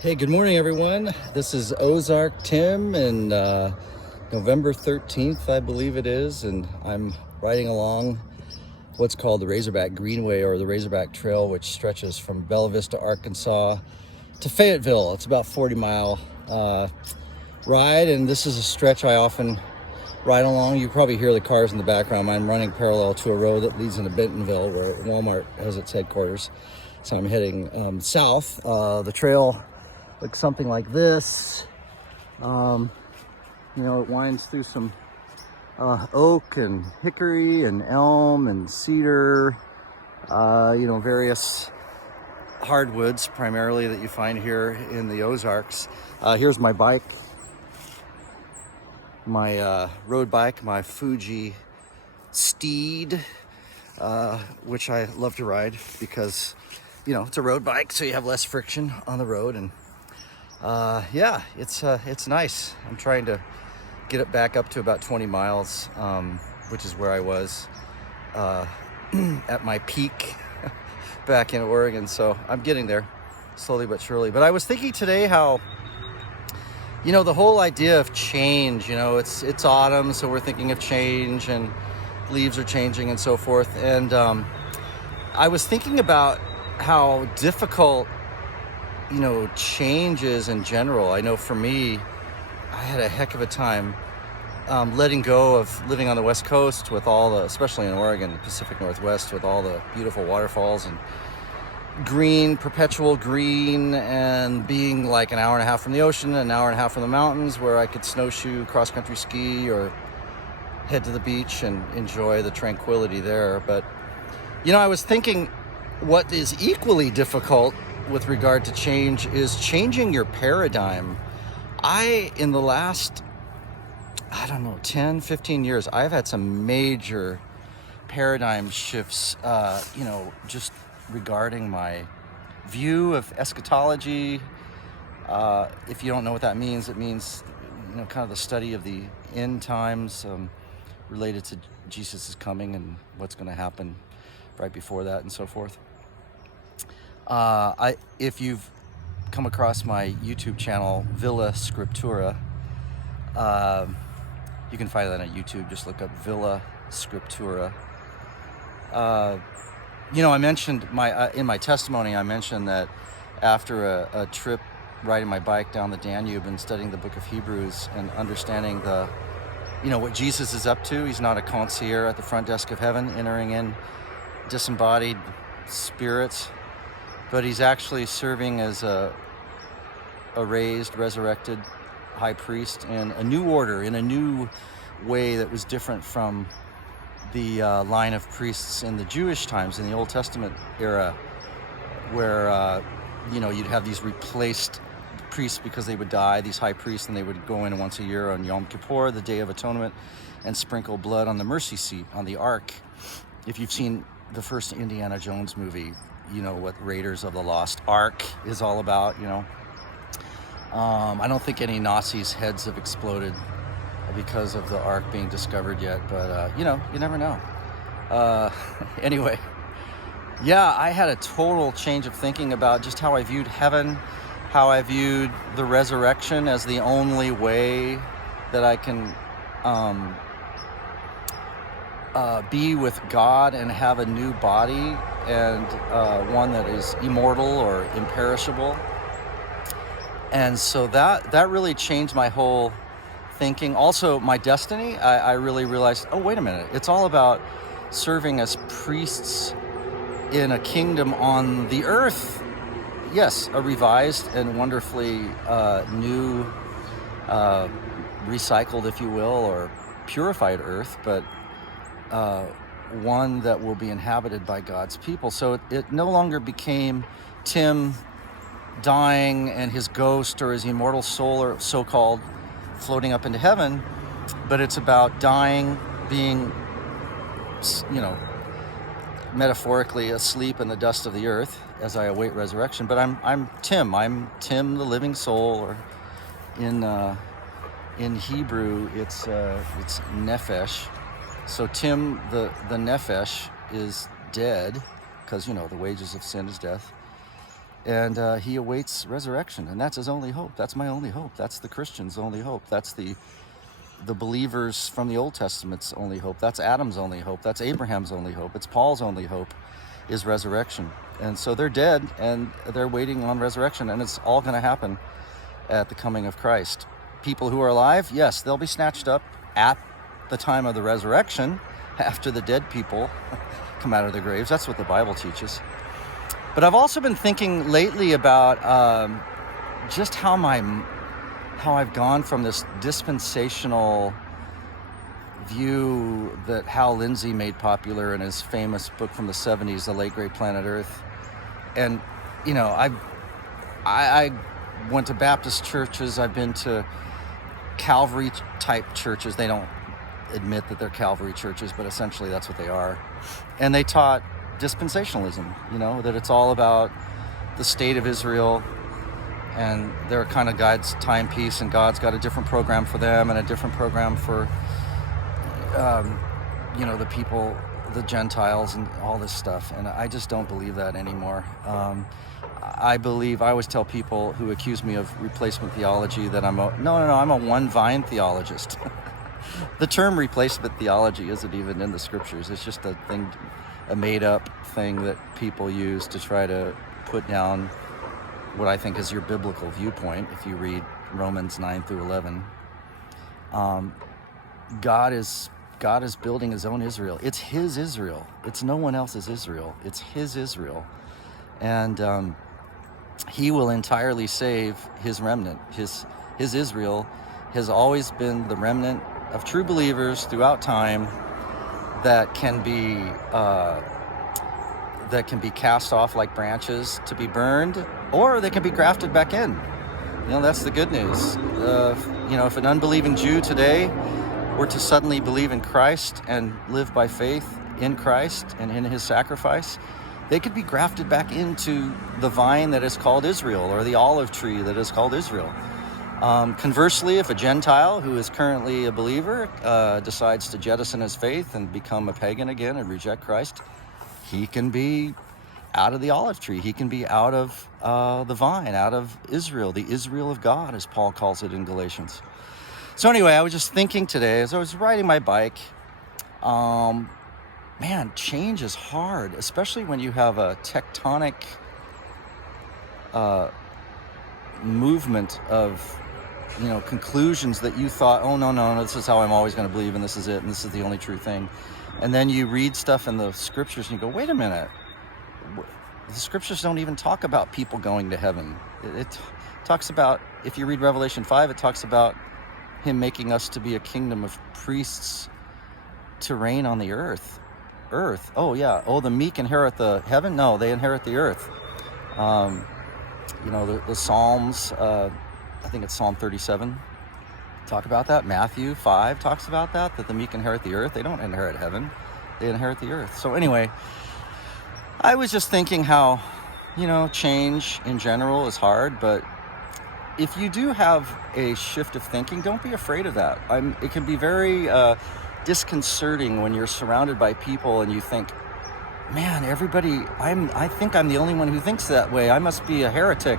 Hey, good morning, everyone. This is Ozark Tim, and November 13th, I believe it is, and I'm riding along what's called the Razorback Greenway, or the Razorback Trail, which stretches from Bella Vista, Arkansas to Fayetteville. It's about 40-mile ride, and this is a stretch I often ride along. You probably hear the cars in the background. I'm running parallel to a road that leads into Bentonville, where Walmart has its headquarters. So I'm heading south. The trail looks something like this. It winds through some oak and hickory and elm and cedar, various hardwoods primarily that you find here in the Ozarks. Here's my bike, my road bike, my Fuji Steed, which I love to ride because, it's a road bike, so you have less friction on the road. And it's nice. I'm trying to get it back up to about 20 miles, which is where I was at my peak back in Oregon. So I'm getting there slowly but surely. But I was thinking today how, the whole idea of change, it's autumn, so we're thinking of change and leaves are changing and so forth. And I was thinking about how difficult change is in general. I know for me, I had a heck of a time letting go of living on the West Coast with all the, especially in Oregon, the Pacific Northwest, with all the beautiful waterfalls and green, perpetual green, and being like an hour and a half from the ocean, an hour and a half from the mountains, where I could snowshoe, cross-country ski, or head to the beach and enjoy the tranquility there. But, I was thinking what is equally difficult with regard to change is changing your paradigm. In the last, 10, 15 years, I've had some major paradigm shifts, just regarding my view of eschatology. If you don't know what that means, it means, kind of the study of the end times, related to Jesus' coming and what's going to happen right before that and so forth. If you've come across my YouTube channel, Villa Scriptura, you can find that on YouTube. Just look up Villa Scriptura. I mentioned in my testimony, I mentioned that after a trip riding my bike down the Danube and studying the book of Hebrews and understanding what Jesus is up to. He's not a concierge at the front desk of heaven entering in disembodied spirits, but he's actually serving as a raised, resurrected high priest in a new order, in a new way that was different from the line of priests in the Jewish times, in the Old Testament era, where, you'd have these replaced priests because they would die, these high priests, and they would go in once a year on Yom Kippur, the Day of Atonement, and sprinkle blood on the mercy seat, on the Ark. If you've seen the first Indiana Jones movie, you know what Raiders of the Lost Ark is all about, I don't think any Nazis' heads have exploded because of the Ark being discovered yet, but, you never know. Anyway, I had a total change of thinking about just how I viewed heaven, how I viewed the resurrection as the only way that I can be with God and have a new body, and one that is immortal or imperishable. And so that really changed my whole thinking. Also, my destiny, I really realized, oh, wait a minute, it's all about serving as priests in a kingdom on the earth. Yes, a revised and wonderfully new, recycled, if you will, or purified earth, but one that will be inhabited by God's people. So it no longer became Tim dying and his ghost or his immortal soul, or so-called, floating up into heaven, but it's about dying, being, metaphorically asleep in the dust of the earth as I await resurrection. But I'm Tim the living soul, or in Hebrew it's nephesh. So Tim the nephesh is dead, because the wages of sin is death. and he awaits resurrection, and that's his only hope. That's my only hope. That's the Christian's only hope. That's the believers from the Old Testament's only hope. That's Adam's only hope. That's Abraham's only hope. It's Paul's only hope, is resurrection. And so they're dead, and they're waiting on resurrection, and it's all going to happen at the coming of Christ. People who are alive, yes, they'll be snatched up at the time of the resurrection, after the dead people come out of their graves. That's what the Bible teaches. But I've also been thinking lately about just how I've gone from this dispensational view that Hal Lindsey made popular in his famous book from the 70s, The Late Great Planet Earth. And, you know, I went to Baptist churches. I've been to Calvary type churches. They don't admit that they're Calvary churches, but essentially that's what they are. And they taught dispensationalism, you know, that it's all about the state of Israel, and they're kind of God's timepiece, and God's got a different program for them and a different program for, you know, the people, the Gentiles, and all this stuff. And I just don't believe that anymore. I always tell people who accuse me of replacement theology that I'm a one vine theologist. The term replacement theology isn't even in the scriptures. It's just a made up thing that people use to try to put down what I think is your biblical viewpoint. If you read Romans 9 through 11, God is building his own Israel. It's his Israel. It's no one else's Israel. It's his Israel. And he will entirely save his remnant. His Israel has always been the remnant of true believers throughout time that can be cast off like branches to be burned, or they can be grafted back in. You know, that's the good news. You know, if an unbelieving Jew today were to suddenly believe in Christ and live by faith in Christ and in his sacrifice, they could be grafted back into the vine that is called Israel, or the olive tree that is called Israel. Conversely, if a Gentile who is currently a believer decides to jettison his faith and become a pagan again and reject Christ, he can be out of the olive tree. He can be out of the vine, out of Israel, the Israel of God, as Paul calls it in Galatians. So anyway, I was just thinking today as I was riding my bike, man, change is hard, especially when you have a tectonic movement of, you know, conclusions that you thought, oh, no, this is how I'm always going to believe, and this is it, and this is the only true thing. And then you read stuff in the scriptures and you go, wait a minute. The scriptures don't even talk about people going to heaven. It talks about, if you read Revelation 5, it talks about him making us to be a kingdom of priests to reign on the earth. Oh, yeah. Oh, the meek inherit the heaven? No, they inherit the earth. You know, the Psalms, I think it's Psalm 37, talk about that. Matthew 5 talks about that the meek inherit the earth. They don't inherit heaven. They inherit the earth. So anyway, I was just thinking how, you know, change in general is hard, but if you do have a shift of thinking, don't be afraid of that. It can be very disconcerting when you're surrounded by people and you think, man, I think I'm the only one who thinks that way. I must be a heretic.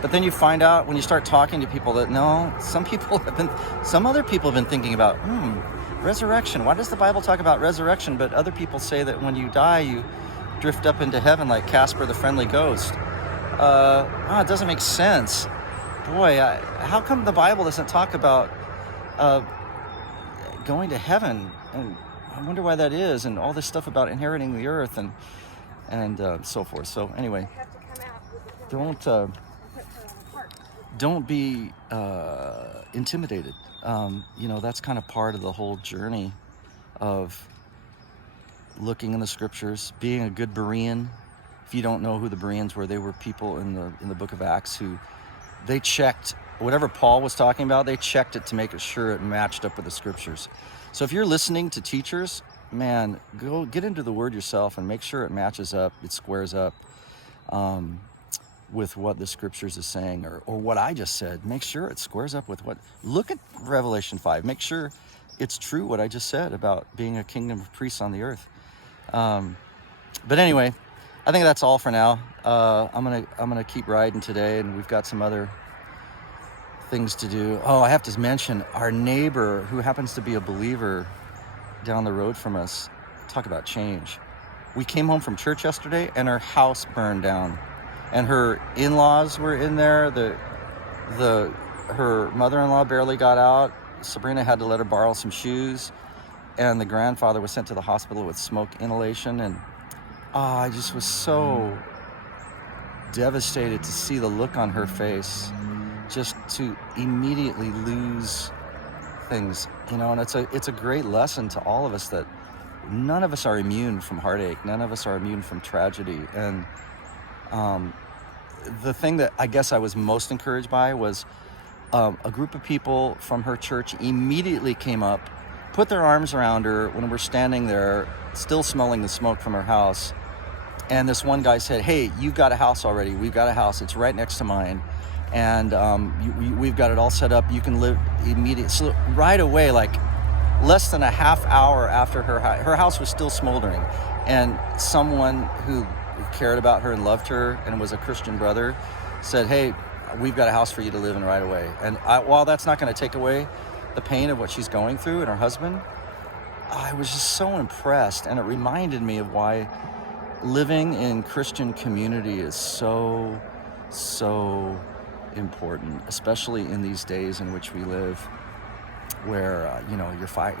But then you find out when you start talking to people that no, some other people have been thinking about, resurrection. Why does the Bible talk about resurrection? But other people say that when you die, you drift up into heaven like Casper the Friendly Ghost. It doesn't make sense. Boy, how come the Bible doesn't talk about going to heaven? And I wonder why that is, and all this stuff about inheriting the earth and so forth. So anyway, don't be intimidated. You know, that's kind of part of the whole journey of looking in the scriptures, being a good Berean. If you don't know who the Bereans were, they were people in the book of Acts who they checked whatever Paul was talking about. They checked it to make sure it matched up with the scriptures. So if you're listening to teachers, man, go get into the word yourself and make sure it matches up, it squares up with what the scriptures is saying, or what I just said. Make sure it squares up with look at Revelation 5. Make sure it's true what I just said about being a kingdom of priests on the earth. But anyway, I think that's all for now. I'm gonna keep riding today, and we've got some other things to do. Oh, I have to mention our neighbor, who happens to be a believer down the road from us. Talk about change. We came home from church yesterday, and her house burned down, and her in-laws were in there. Her mother-in-law barely got out. Sabrina had to let her borrow some shoes, and the grandfather was sent to the hospital with smoke inhalation. And I just was so devastated to see the look on her face, just to immediately lose things, and it's a great lesson to all of us that none of us are immune from heartache. None of us are immune from tragedy. And the thing that I guess I was most encouraged by was a group of people from her church immediately came up, put their arms around her when we're standing there, still smelling the smoke from her house. And this one guy said, "Hey, you've got a house already. We've got a house. It's right next to mine. And we've got it all set up. You can live immediately." So right away, like less than a half hour after her house was still smoldering, and someone who cared about her and loved her and was a Christian brother said, "Hey, we've got a house for you to live in right away." And while that's not going to take away the pain of what she's going through and her husband, I was just so impressed, and it reminded me of why living in Christian community is so important, especially in these days in which we live, where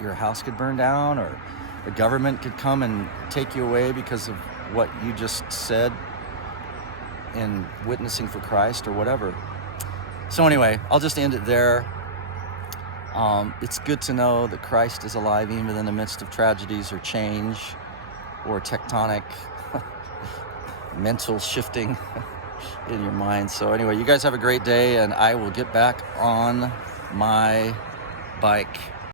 your house could burn down, or the government could come and take you away because of what you just said in witnessing for Christ or whatever. So anyway, I'll just end it there. It's good to know that Christ is alive even in the midst of tragedies or change or tectonic mental shifting in your mind. So anyway, you guys have a great day, and I will get back on my bike.